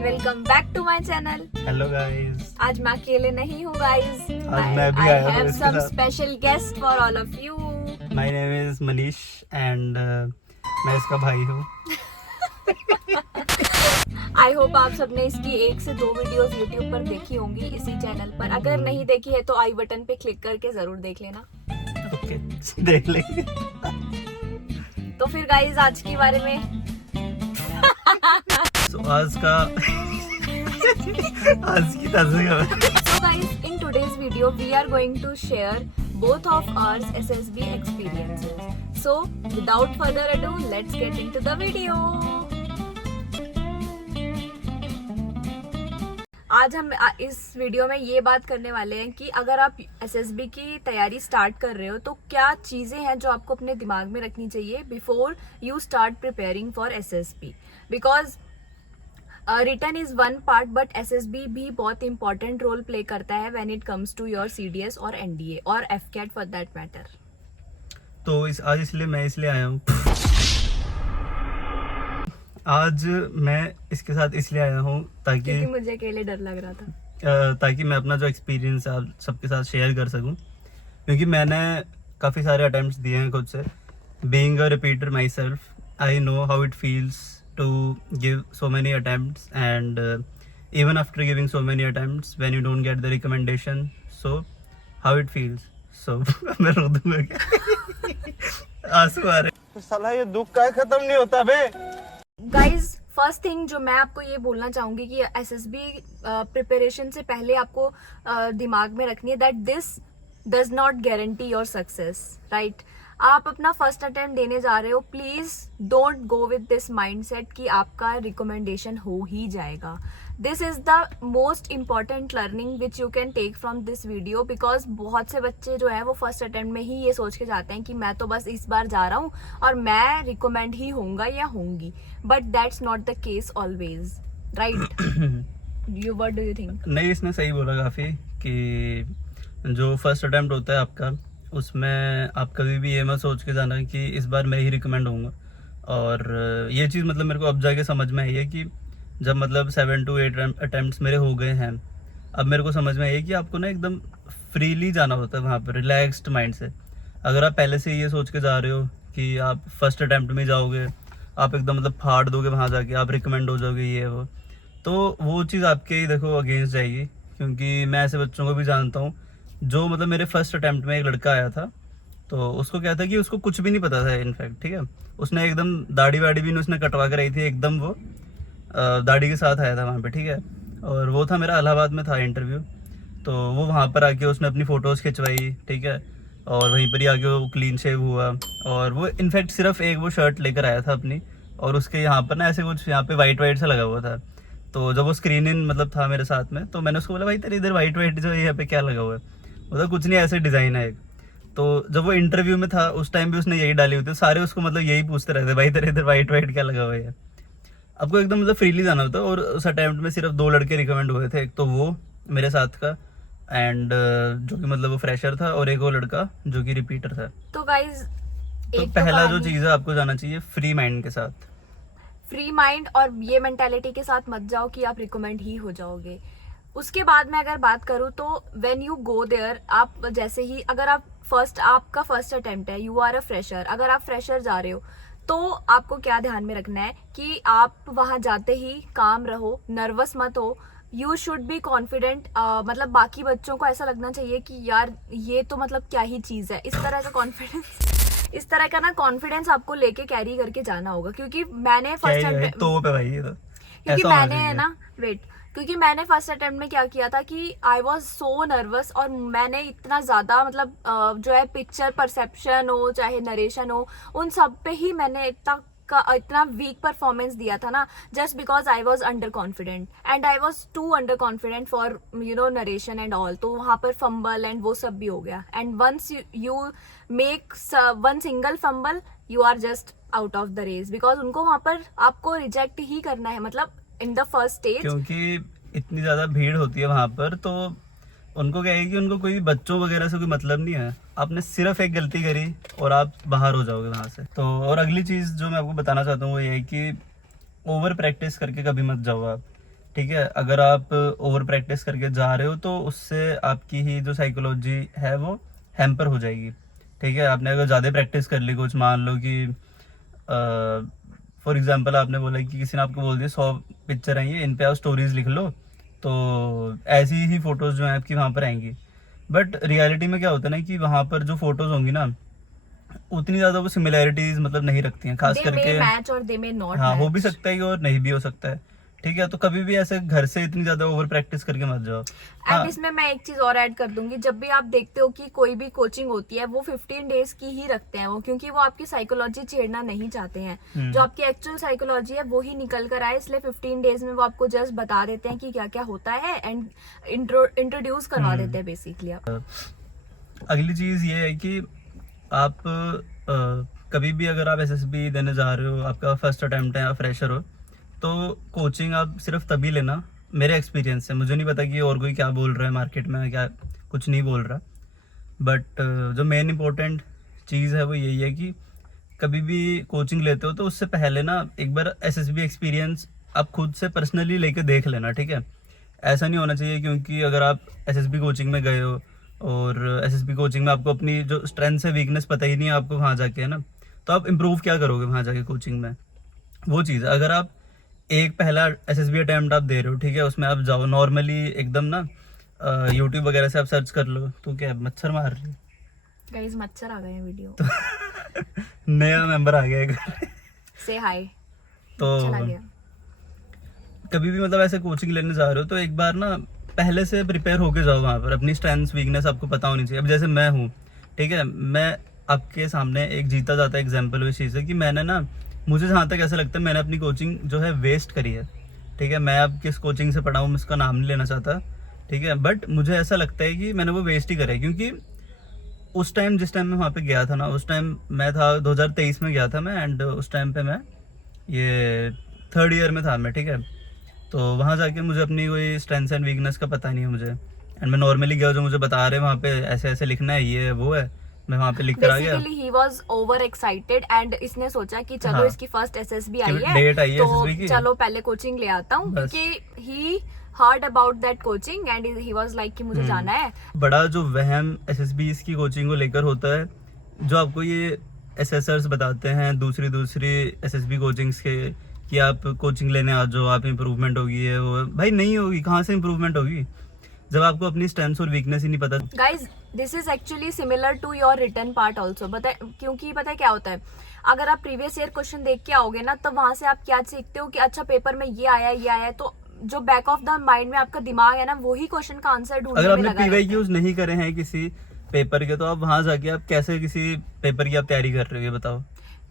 And welcome back to my channel. Hello guys, आज मैं अकेले नहीं हूँ गाइस, आज मैं भी आया हूँ हैव इसके सम साथ। Special guest for all of you. My name is Manish and मैं इसका भाई हूँ। आई होप आप सबने इसकी 1 से 2 वीडियोस यूट्यूब पर देखी होंगी इसी चैनल पर। अगर नहीं देखी है तो आई बटन पे क्लिक करके जरूर देख लेना। ओके, देख लेंगे। तो फिर गाइस आज के बारे में So, आज की ताज़ा खबर। So guys, in today's video we are going to share both of our SSB experiences. So without further ado, let's get into the video. आज हम इस वीडियो में ये बात करने वाले हैं कि अगर आप एसएसबी की तैयारी स्टार्ट कर रहे हो तो क्या चीज़ें हैं जो आपको अपने दिमाग में रखनी चाहिए before you start preparing for SSB. Because written is one part but SSB भी बहुत इंपॉर्टेंट रोल प्ले करता है when it comes to your CDS और एनडीए और एफकैट फॉर दैट मैटर। तो आज इसलिए आया हूँ। आज मैं इसके साथ इसलिए आया हूँ क्योंकि मुझे अकेले डर लग रहा था, ताकि मैं अपना जो एक्सपीरियंस है आप सबके साथ शेयर कर सकूं, क्योंकि मैंने काफ़ी सारे अटेम्प्ट्स दिए हैं खुद से। Being a repeater myself, I know how it feels to give so many attempts and even after giving so many attempts when you don't get the recommendation, so how it feels. So मैं रो दूंगा क्या? आंसू आ रहे। साला ये दुख का खत्म नहीं होता बे। गाइज फर्स्ट थिंग जो मैं आपको ये बोलना चाहूंगी कि एसएसबी प्रिपरेशन से पहले आपको दिमाग में रखनी है that this does not guarantee your success, right. आप अपना फर्स्ट अटेम्प्ट देने जा रहे हो, please don't go with this mindset कि आपका रिकमेंडेशन हो ही जाएगा। This is the most important learning which you can take from this video, because बहुत से बच्चे जो है वो फर्स्ट अटेम्प्ट में ही ये सोच के जाते हैं कि मैं तो बस इस बार जा रहा हूँ और मैं रिकमेंड ही होऊंगा या होंगी, but that's not the case always, right. You what do you think? नहीं, इसने सही बोला काफ़ी कि जो फर्स्ट अटेम्प्ट होता है आपका, उसमें आप कभी भी ये मत सोच के जाना कि इस बार मैं ही रिकमेंड होऊंगा। और ये चीज़ मतलब मेरे को अब जाके समझ में आई है कि जब मतलब 7 to 8 अटेम्प्ट्स मेरे हो गए हैं, अब मेरे को समझ में आई है कि आपको ना एकदम फ्रीली जाना होता है वहाँ पर, रिलैक्स्ड माइंड से। अगर आप पहले से ये सोच के जा रहे हो कि आप फर्स्ट अटेम्प्ट में जाओगे, आप एकदम मतलब फाड़ दोगे वहाँ जाके, आप रिकमेंड हो जाओगे ये वो, तो वो चीज़ आपके ही देखो अगेंस्ट जाएगी। क्योंकि मैं ऐसे बच्चों को भी जानता हूँ जो मतलब मेरे फर्स्ट अटेम्प्ट में एक लड़का आया था, तो उसको क्या था कि उसको कुछ भी नहीं पता था इनफैक्ट, ठीक है। उसने एकदम दाढ़ी वाड़ी भी उसने कटवा कर आई थी, एकदम वो दाढ़ी के साथ आया था वहाँ पे, ठीक है। और वो था मेरा इलाहाबाद में था इंटरव्यू, तो वो वहाँ पर आके उसने अपनी फ़ोटोज़ खिंचवाई, ठीक है। और वहीं पर ही आके वो क्लीन शेव हुआ, और वो इनफैक्ट सिर्फ एक वो शर्ट लेकर आया था अपनी, और उसके यहाँ पर ना ऐसे कुछ यहाँ पे वाइट सा लगा हुआ था। तो जब वो स्क्रीन इन मतलब था मेरे साथ में, तो मैंने उसको बोला भाई तेरे इधर वाइट जो यहाँ पे क्या लगा हुआ है? मतलब कुछ नहीं, ऐसे डिज़ाइन है एक। तो जब वो इंटरव्यू में था उस टाइम भी उसने यही डाली हुई थी, सारे उसको मतलब यही पूछते रहते भाई तेरे इधर वाइट क्या लगा हुआ है। आपको एकदम मतलब फ्रीली जाना होता है। और उस अटेम्प्ट में सिर्फ 2 लड़के रिकमेंड हुए थे, एक तो वो मेरे साथ का एंड जो कि मतलब वो फ्रेशर था, और एक वो लड़का जो कि रिपीटर था। तो गाइज तो पहला जो चीज़ है आपको जाना चाहिए फ्री माइंड के साथ, फ्री माइंड, और ये मेंटालिटी के साथ मत जाओ कि आप रिकमेंड ही हो जाओगे। उसके बाद मैं अगर बात करूँ तो व्हेन यू गो देयर, आप जैसे ही अगर आप आपका फर्स्ट अटेम्प्ट है, यू आर अ फ्रेशर, अगर आप फ्रेशर जा रहे हो तो आपको क्या ध्यान में रखना है कि आप वहां जाते ही काम रहो, नर्वस मत हो। यू शुड बी कॉन्फिडेंट, मतलब बाकी बच्चों को ऐसा लगना चाहिए कि यार ये तो मतलब क्या ही चीज़ है, इस तरह का ना कॉन्फिडेंस आपको लेके कैरी करके जाना होगा। क्योंकि मैंने फर्स्ट अटेम्प्ट, तो पे भाई ये तो क्योंकि मैंने है ना क्योंकि मैंने फर्स्ट अटेम्प्ट में क्या किया था कि आई वॉज सो नर्वस, और मैंने इतना ज़्यादा मतलब जो है पिक्चर परसेप्शन हो चाहे नरेशन हो, उन सब पे ही मैंने इतना वीक परफॉर्मेंस दिया था ना, just because I was underconfident and I was too underconfident for narration and all. तो वहाँ पर फंबल एंड वो सब भी हो गया, and once you make one single fumble you are just out of the race, because उनको वहाँ पर आपको रिजेक्ट ही करना है, मतलब इन द फर्स्ट स्टेज। क्योंकि इतनी ज़्यादा भीड़ होती है वहाँ पर, तो उनको क्या है कि उनको कोई बच्चों वगैरह से कोई मतलब नहीं है। आपने सिर्फ एक गलती करी और आप बाहर हो जाओगे वहाँ से। तो और अगली चीज़ जो मैं आपको बताना चाहता हूँ वो ये है कि ओवर प्रैक्टिस करके कभी मत जाओ आप। ठीक है, अगर आप ओवर प्रैक्टिस करके जा रहे हो तो उससे आपकी ही जो साइकोलॉजी है वो हैम्पर हो जाएगी। ठीक है, आपने अगर ज़्यादा प्रैक्टिस कर ली, कुछ मान लो कि फॉर एग्जांपल आपने बोला कि किसी ने आपको बोल दिया 100 पिक्चर हैं ये, इन पे आप स्टोरीज लिख लो, तो ऐसी ही फोटोज़ जो हैं आपकी वहाँ पर आएंगी। बट रियलिटी में क्या होता है ना कि वहाँ पर जो फोटोज़ होंगी ना, उतनी ज़्यादा वो सिमिलैरिटीज मतलब नहीं रखती हैं, खास दे मे करके। मैच और दे मे नॉट हाँ, हो भी मैच। सकता है कि और नहीं भी हो सकता है। ठीक है, तो कभी भी ऐसे घर से इतनी ज्यादा ओवर प्रैक्टिस करके मत जाओ। हाँ, एंड इसमें मैं एक चीज और ऐड कर दूंगी, जब भी आप देखते हो कि कोई भी कोचिंग होती है वो 15 डेज की ही रखते हैं वो, क्योंकि वो आपकी साइकोलॉजी छेड़ना नहीं चाहते हैं। जो आपकी एक्चुअल साइकोलॉजी है वो ही निकल कर आए, इसलिए 15 डेज में वो आपको जस्ट बता देते हैं कि क्या क्या होता है एंड इंट्रोड्यूस करवा देते हैं बेसिकली। आप अगली चीज ये है कि आप कभी भी अगर आप एसएसबी देने जा रहे हो, आपका फर्स्ट अटेम्प्ट है, आप फ्रेशर हो, तो कोचिंग आप सिर्फ तभी लेना, मेरे एक्सपीरियंस से, मुझे नहीं पता कि और कोई क्या बोल रहा है मार्केट में, क्या कुछ नहीं बोल रहा, बट जो मेन इंपॉर्टेंट चीज़ है वो यही है कि कभी भी कोचिंग लेते हो तो उससे पहले ना एक बार एसएसबी एक्सपीरियंस आप खुद से पर्सनली लेके देख लेना। ठीक है, ऐसा नहीं होना चाहिए क्योंकि अगर आप एसएसबी कोचिंग में गए हो और एसएसबी कोचिंग में आपको अपनी जो स्ट्रेंथ है, वीकनेस पता ही नहीं है आपको वहाँ जाके, है ना, तो आप इम्प्रूव क्या करोगे वहाँ जाके कोचिंग में? वो चीज़, अगर आप एक पहला एसएसबी अटैम्प्ट आप दे रहे हो, ठीक है, उसमें आप जाओ नॉर्मली एकदम ना, यूट्यूब वगैरह से आप सर्च कर लो, तो क्या है, मच्छर मार रही है गाइस मच्छर आ गए हैं वीडियो। नया मेंबर आ गया है से हाय। तो चला गया। कभी भी मतलब ऐसे कोचिंग लेने जा रहे हो तो एक बार ना पहले से प्रिपेयर होके जाओ वहाँ पर, अपनी स्ट्रेंथ्स वीकनेस आपको पता होनी चाहिए। अब जैसे मैं हूँ, ठीक है, मैं आपके सामने एक जीता जाता एग्जाम्पल इस चीज़ है कि मैंने ना, मुझे जहाँ तक ऐसा लगता है मैंने अपनी कोचिंग जो है वेस्ट करी है। ठीक है, मैं अब किस कोचिंग से पढ़ा हूँ मैं उसका नाम नहीं लेना चाहता, ठीक है, बट मुझे ऐसा लगता है कि मैंने वो वेस्ट ही करा है, क्योंकि उस टाइम जिस टाइम मैं वहाँ पे गया था ना, उस टाइम मैं था 2023 में गया था मैं, एंड उस टाइम पे मैं ये 3rd ईयर में था मैं। ठीक है, तो वहाँ जाके मुझे अपनी कोई स्ट्रेंथ एंड वीकनेस का पता नहीं है मुझे, एंड मैं नॉर्मली गया, जो मुझे बता रहे हैं वहाँ पे ऐसे ऐसे लिखना है, ये है वो है, मैं वहाँ पे लिख कर आ गया। Basically he was over excited and इसने सोचा कि चलो हाँ, इसकी फर्स्ट एसएसबी आई कि है, डेट आई है तो SSB की। चलो पहले कोचिंग ले आता हूँ, बस। क्योंकि he heard about that coaching and he was like कि मुझे जाना है। बड़ा जो वहम एसएसबी की कोचिंग को लेकर होता है, जो आपको ये एसेसर्स बताते हैं दूसरी एसएसबी कोचिंग्स के, कि आप कोचिंग लेने आ जाओ, आप इम्प्रूवमेंट होगी है वो, भाई नहीं होगी, कहाँ से इम्प्रूवमेंट होगी जब आपको अपनी स्ट्रेंथ्स और वीकनेस ही नहीं पता। Guys this is actually similar to your written part also. क्योंकि पता है क्या होता है, अगर आप प्रीवियस ईयर क्वेश्चन देख के आओगे ना, तब वहां से आप क्या सीखते हो कि अच्छा पेपर में ये आया, तो जो बैक ऑफ द माइंड में आपका दिमाग है ना, वही क्वेश्चन का आंसर ढूंढने अगर में आपने लगा रहता है। पीवाईक्यूज नहीं करे हैं किसी पेपर के, तो आप वहां जाके आप कैसे किसी पेपर की आप तैयारी कर रहे हो, ये बताओ।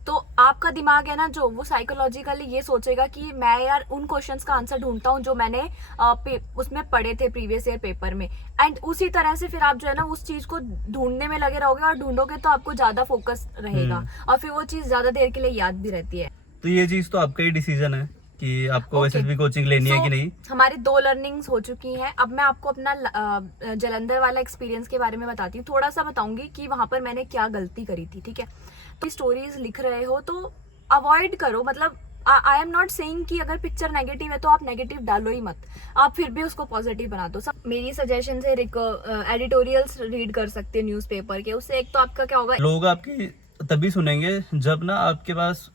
तो आपका दिमाग है ना, जो वो साइकोलॉजिकली ये सोचेगा कि मैं यार उन क्वेश्चंस का आंसर ढूंढता हूँ जो मैंने उसमें पढ़े थे प्रीवियस ईयर पेपर में, एंड उसी तरह से फिर आप जो है ना उस चीज को ढूंढने में लगे रहोगे, और ढूंढोगे तो आपको ज्यादा फोकस रहेगा और फिर वो चीज ज्यादा देर के लिए याद भी रहती है। तो ये चीज तो आपका ही डिसीजन है कि आपको Okay. एसएसबी कोचिंग लेनी है कि नहीं। हमारी 2 लर्निंग्स हो चुकी हैं। अब मैं आपको अपना जलंधर वाला एक्सपीरियंस के बारे में बताती हूँ, थोड़ा सा बताऊंगी कि वहां पर मैंने क्या गलती करी थी। ठीक है, तो स्टोरीज लिख रहे हो तो अवॉइड करो, मतलब आई एम नॉट सेइंग कि अगर पिक्चर नेगेटिव है तो आप नेगेटिव डालो ही मत, आप फिर भी उसको पॉजिटिव बना दो। सब मेरी सजेशन से एडिटोरियल्स रीड कर सकते हैं न्यूज़पेपर के, उससे एक तो आपका क्या होगा, लोग आपकी तभी सुनेंगे जब ना आपके पास